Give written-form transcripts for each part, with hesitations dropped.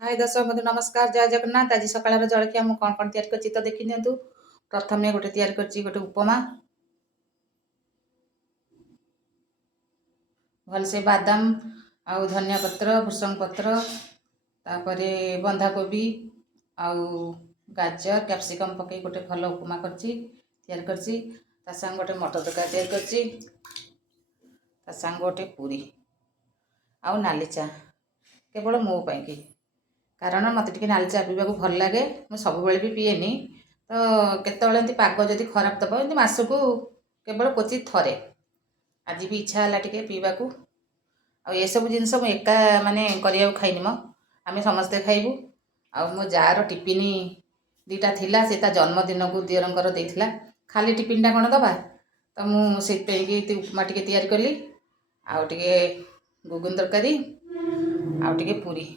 हाय दर्शक बंधु नमस्कार जय जगन्नाथ। आज सकाळ जलखिया मुझे कौन कौन तैयार कर देखी दिंतु। प्रथम गोटे तैयार कर उपमा भलसे बादाम आउ धनिया पत्र भृषंग पत्र तापर बंधाकोबी आउ गाजर कैप्सिकम पकई गोटे भल उपमा तैयार कर गोटे मटर तरकारी तैयार कर गोटे पूरी आउ नाली चा केवल मो पाई कारण मत टे नाली चा पीवा भल लगे। मुझे सब भी पीएनी तो केत पाग जदि खराब दब एमती मसकू केवल क्वचित थरे आज भी इच्छा है टे पीवा ये सब जिनस एका माने करिया खाइनी मो आम समस्ते खाइबू। आ मो जार टिफिन दीटा थिला से जन्मदिन को दियरंकर देइथिला खाली टिफिन कौन दबा तो मुझे उपमा टे तैयार कली आउ टे गुगुन तरकारी आउ टे पूरी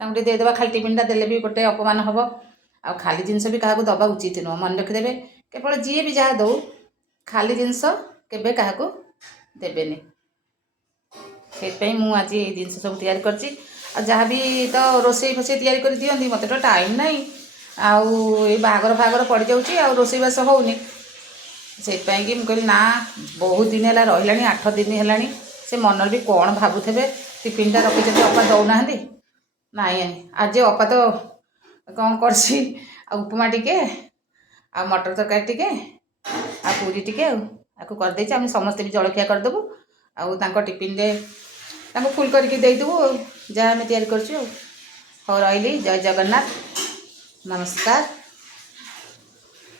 ताकि देदेबा खाली टिफिन देले भी गोटे अपमान हम आ खाली जिनस भी क्या दबा उचित नुह मन रखिदे केवल जी भी जहाँ दौ खाली जिनस केबे क्या देवेनि से मुझे ये जिन सब तैयार कर जहाँ भी तो रोसे फोसे तैयार कर दिखती मत तो टाइम ना आउ बाहागर फागर पड़ जाऊँगी आ रोसईबास होनी से मुझे ना बहुत दिन है रहा 8 दिन है से मन भी कौन भावुथे टिफिन रखी अपा दौना नाई आज अपा तो कौन कर उपमा टिके आ मटर तरकारी टिके आ पूरी टिके आपको करदे आम समस्ते भी जलखिया करदेबू आ टिफिन फुल करके देदेबू जहाँ आम तैयार कर रही जय जगन्नाथ नमस्कार।